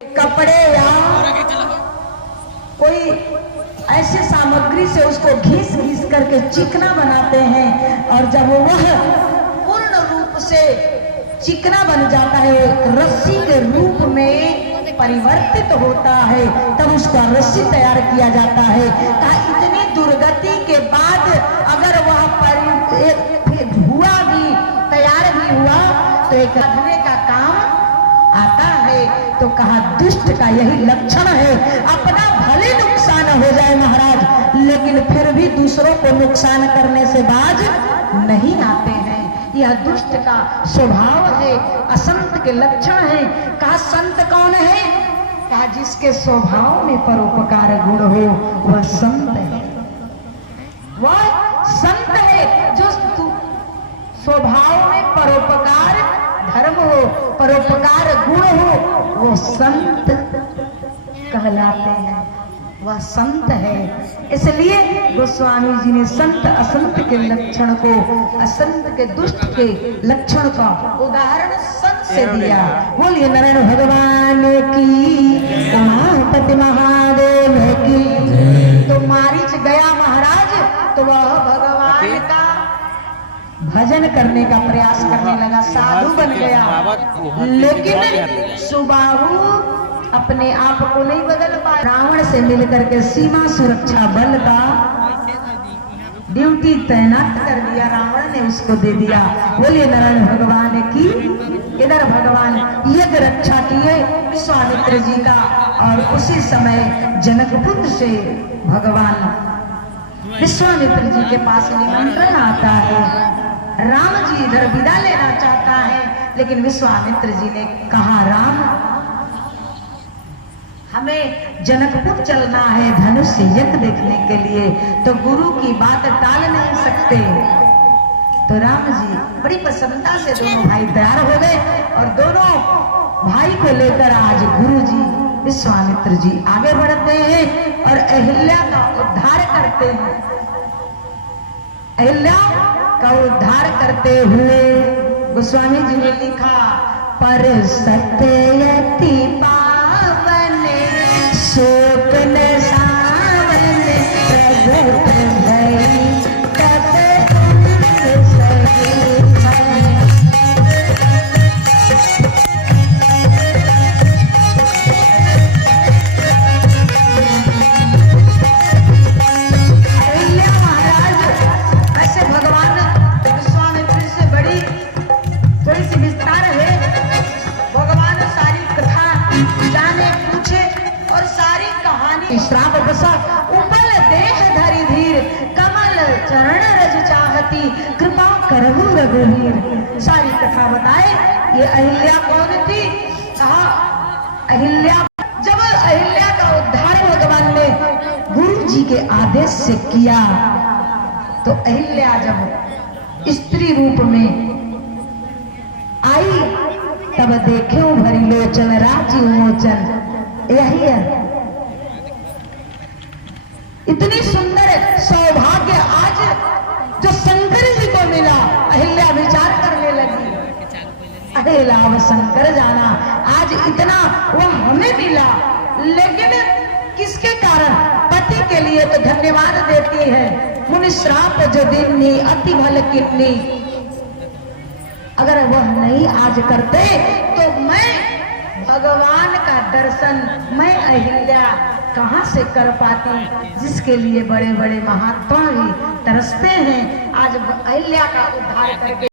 कपड़े या कोई ऐसे सामग्री से उसको घिस घिस करके चिकना बनाते हैं और जब वह पूर्ण रूप से चिकना बन जाता है, रस्सी के रूप में परिवर्तित होता है, तब उसका रस्सी तैयार किया जाता है। इतनी दुर्गति के बाद अगर वह हुआ भी, तैयार भी हुआ तो एक रखने का काम आता है। तो कहा दुष्ट का यही लक्षण है, अपना भले नुकसान हो जाए महाराज, लेकिन फिर भी दूसरों को नुकसान करने से बाज नहीं आते हैं। यह दुष्ट का स्वभाव है, असंत के लक्षण है। कहा संत कौन है? कहा जिसके स्वभाव में परोपकार गुण हो वह संत है। वह संत है जो स्वभाव में परोपकार धर्म हो, परोपकार गुण हो, वो संत कहलाते हैं, वह संत है। इसलिए गोस्वामी जी ने संत असंत के लक्षण को, असंत के दुष्ट के लक्षण का उदाहरण संत से दिया। बोलिए नारायण भगवान की, उमापति महादेव की। तो मारीच गया महाराज, तो वह भगवान का भजन करने का प्रयास करने लगा, साधु बन गया। लेकिन सुबाहु अपने आप को नहीं बदल पाया। रावण से मिलकर के सीमा सुरक्षा बल का ड्यूटी तैनात कर दिया, रावण ने उसको दे दिया। बोलिए नारायण भगवान की। इधर भगवान यज्ञ रक्षा किए विश्वामित्र जी का, और उसी समय जनकपुर से भगवान विश्वामित्र जी के पास निमंत्रण आता है। राम जी इधर विदा लेना चाहता है, लेकिन विश्वामित्र जी ने कहा राम हमें जनकपुर चलना है धनुष से यज्ञ देखने के लिए, तो गुरु की बात टाल नहीं सकते। तो राम जी बड़ी प्रसन्नता से दोनों भाई तैयार हो गए, और दोनों भाई को लेकर आज गुरु जी विश्वामित्र जी आगे बढ़ते हैं और अहिल्या का उद्धार करते हैं। अहिल्या का उद्धार करते हुए गोस्वामी जी ने लिखा, पर सत्ययति पावन शोक न सावन प्रगट भई तब सही। श्राप बसा उपल देह धरि धीर, कमल चरण रज चाहती, कृपा करहु रघुवीर। सारी कथा बताए। ये अहिल्या कौन थी? कहा अहिल्या। जब अहिल्या का उद्धार भगवान ने गुरु जी के आदेश से किया, तो अहिल्या जब स्त्री रूप में आई, तब देखे भरी लोचन राजी मोचन। यही है इतनी सुंदर सौभाग्य आज जो शंकर जी को मिला। अहिल्या विचार करने लगी, अरे लाभ शंकर जाना, आज इतना वो हमें मिला, लेकिन किसके कारण? पति के लिए तो धन्यवाद देती है। मुनि श्राप जो दिन्नी अति भल किन्नी, अगर वह नहीं आज करते तो मैं भगवान का दर्शन, मैं अहिल्या कहां से कर पाती, जिसके लिए बड़े बड़े महात्मा भी तरसते हैं। आज अहिल्या का उद्धार करके